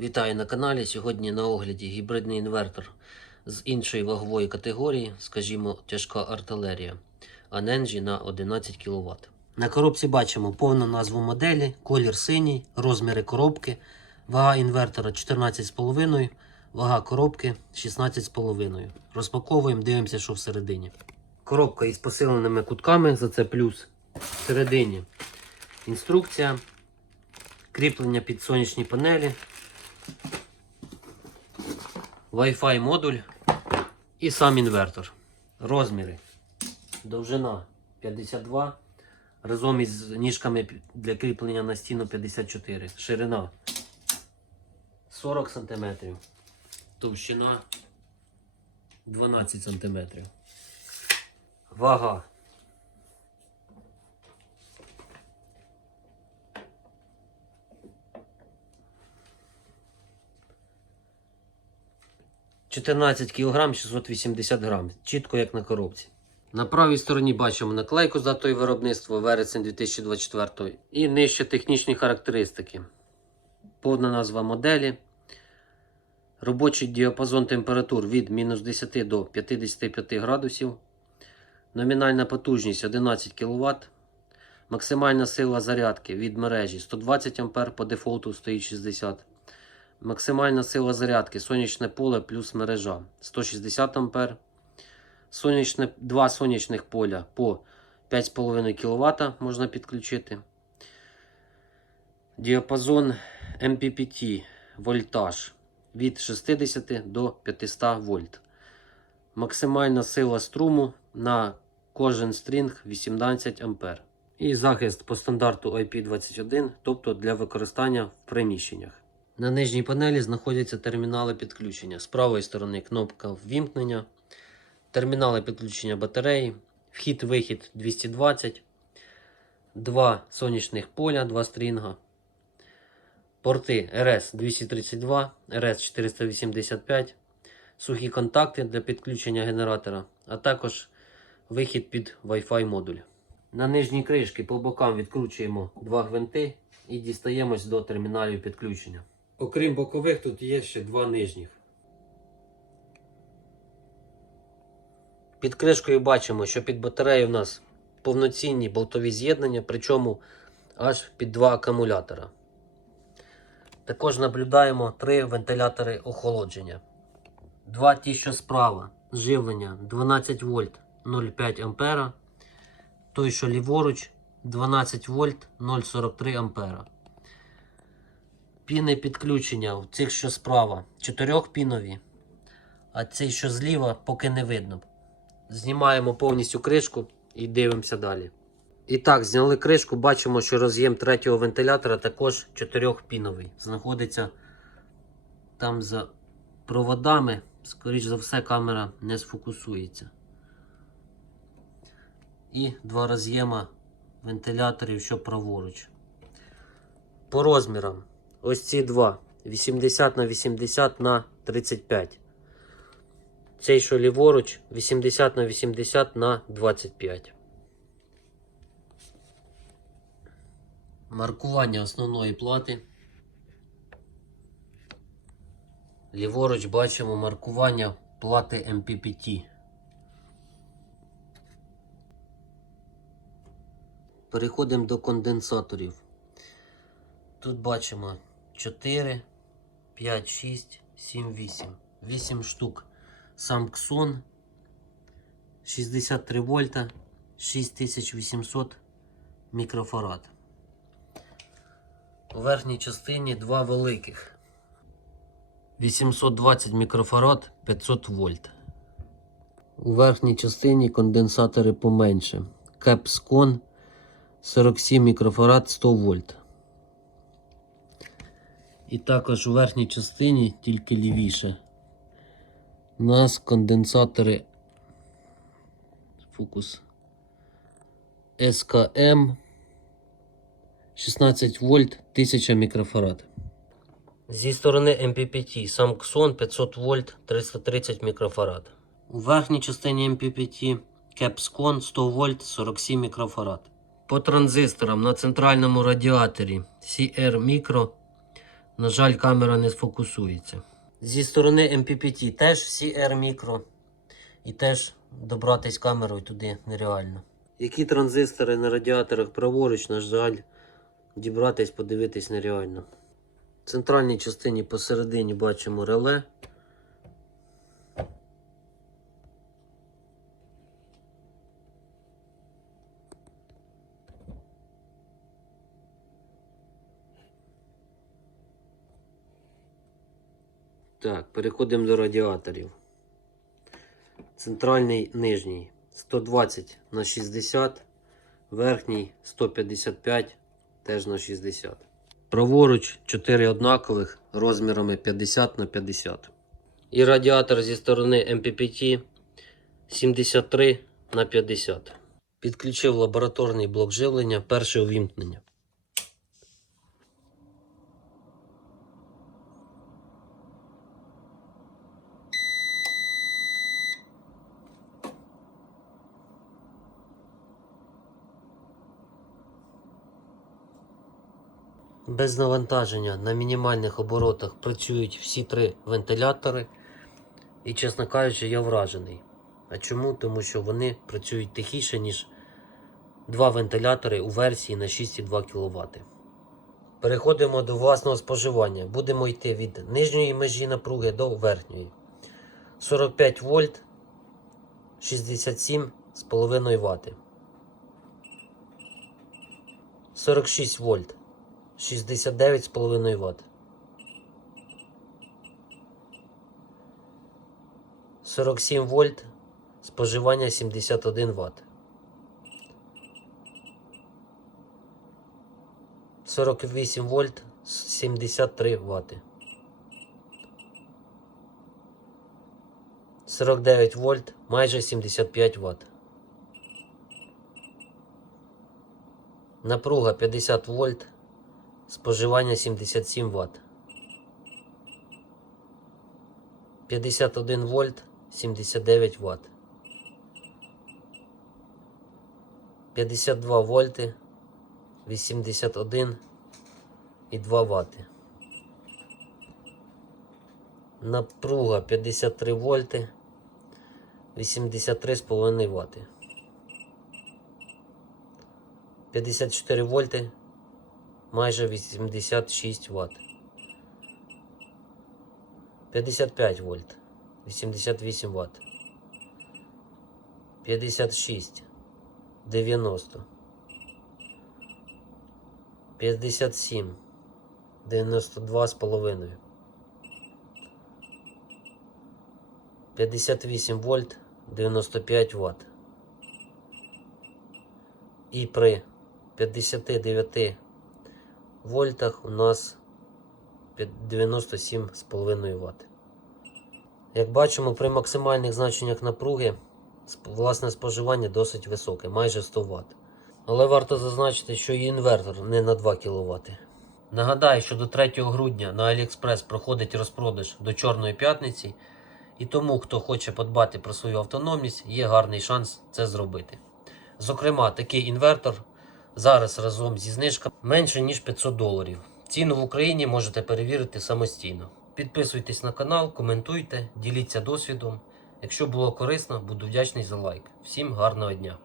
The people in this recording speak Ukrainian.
Вітаю на каналі. Сьогодні на огляді гібридний інвертор з іншої вагової категорії, скажімо, тяжка артилерія Anenji на 11 кВт. На коробці бачимо повну назву моделі, колір синій, розміри коробки, вага інвертора 14,5, вага коробки 16,5. Розпаковуємо, дивимося, що всередині. Коробка із посиленими кутками, за це плюс. Всередині інструкція, кріплення під сонячні панелі. Wi-Fi модуль і сам інвертор. Розміри. Довжина 52. Разом із ніжками для кріплення на стіну 54. Ширина 40 см. Товщина 12 см. Вага. – 14 кг 680 грам. Чітко як на коробці. На правій стороні бачимо наклейку з датою виробництва вересень 2024 і нижче технічні характеристики. Повна назва моделі. Робочий діапазон температур від мінус 10 до 55 градусів. Номінальна потужність 11 кВт. Максимальна сила зарядки від мережі 120 А по дефолту стоїть 60 Максимальна сила зарядки сонячне поле плюс мережа 160 А. Сонячне, два сонячних поля по 5,5 кВт можна підключити. Діапазон MPPT вольтаж від 60 до 500 вольт. Максимальна сила струму на кожен стрінг 18 А. І захист по стандарту IP21, тобто для використання в приміщеннях. На нижній панелі знаходяться термінали підключення. З правої сторони кнопка ввімкнення, термінали підключення батареї, вхід-вихід 220, два сонячних поля, два стрінга, порти RS232, RS485, сухі контакти для підключення генератора, а також вихід під Wi-Fi модуль. На нижній кришці по бокам відкручуємо два гвинти і дістаємось до терміналів підключення. Окрім бокових, тут є ще два нижніх. Під кришкою бачимо, що під батареєю у нас повноцінні болтові з'єднання, причому аж під два акумулятора. Також наблюдаємо три вентилятори охолодження. Два ті, що справа, живлення 12 вольт 0,5 ампера. Той, що ліворуч 12 вольт 0,43 ампера. Піни підключення у цих, що справа, 4-пінові, а цей, що зліва, поки не видно. Знімаємо повністю кришку і дивимося далі. І так, зняли кришку, бачимо, що роз'єм третього вентилятора також 4-піновий. Знаходиться там за проводами. Скоріше за все, камера не сфокусується. І два роз'єма вентиляторів, що праворуч. По розмірам. Ось ці два. 80 на 80 на 35. Цей, що ліворуч, 80 на 80 на 25. Маркування основної плати. Ліворуч бачимо маркування плати MPPT. Переходимо до конденсаторів. Тут бачимо 4, 5, 6, 7, 8. 8 штук. Самксон 63 вольта 6800 мікрофарад. У верхній частині два великих. 820 мікрофарад 500 вольт. У верхній частині конденсатори поменше. Capscon 47 мікрофарад 100 вольт. І також у верхній частині, тільки лівіше, у нас конденсатори фокус СКМ 16 вольт 1000 мікрофарад. Зі сторони MPPT сам Xon 500 вольт 330 мікрофарад. У верхній частині MPPT Capscon 100 вольт 47 мікрофарад. По транзисторам на центральному радіаторі CR Micro На жаль, камера не сфокусується. Зі сторони MPPT теж CR мікро. І теж добратись камерою туди нереально. Які транзистори на радіаторах праворуч, на жаль, дібратись, подивитись нереально. В центральній частині посередині бачимо реле. Так, переходимо до радіаторів. Центральний нижній 120 на 60, верхній 155 теж на 60. Праворуч 4 однакових розмірами 50 на 50. І радіатор зі сторони MPPT 73 на 50. Підключив лабораторний блок живлення, перше увімкнення. Без навантаження на мінімальних оборотах працюють всі три вентилятори. І, чесно кажучи, я вражений. А чому? Тому що вони працюють тихіше, ніж два вентилятори у версії на 6,2 кВт. Переходимо до власного споживання. Будемо йти від нижньої межі напруги до верхньої. 45 вольт 67,5 Вт. 46 вольт 69,5 Вт. 47 вольт, споживання 71 Вт. 48 вольт, 73 Вт. 49 вольт, майже 75 Вт. Напруга 50 вольт, споживання 77 Вт. 51 вольт, 79 Вт. 52 вольти, 81 і 2 Вт. Напруга 53 вольти, 83,5 Вт. 54 вольти, майже 86 Вт. 55 вольт, 88 Вт. 56, 90. 57, 92 з половиною. 58 вольт, 95 Вт. І при 59 вольтах у нас 97,5 Вт. Як бачимо, при максимальних значеннях напруги власне споживання досить високе, майже 100 Вт. Але варто зазначити, що і інвертор не на 2 кВт. Нагадаю, що до 3 грудня на AliExpress проходить розпродаж до Чорної п'ятниці, і тому, хто хоче подбати про свою автономність, є гарний шанс це зробити. Зокрема, такий інвертор зараз разом зі знижками менше ніж 500 доларів. Ціну в Україні можете перевірити самостійно. Підписуйтесь на канал, коментуйте, діліться досвідом. Якщо було корисно, буду вдячний за лайк. Всім гарного дня!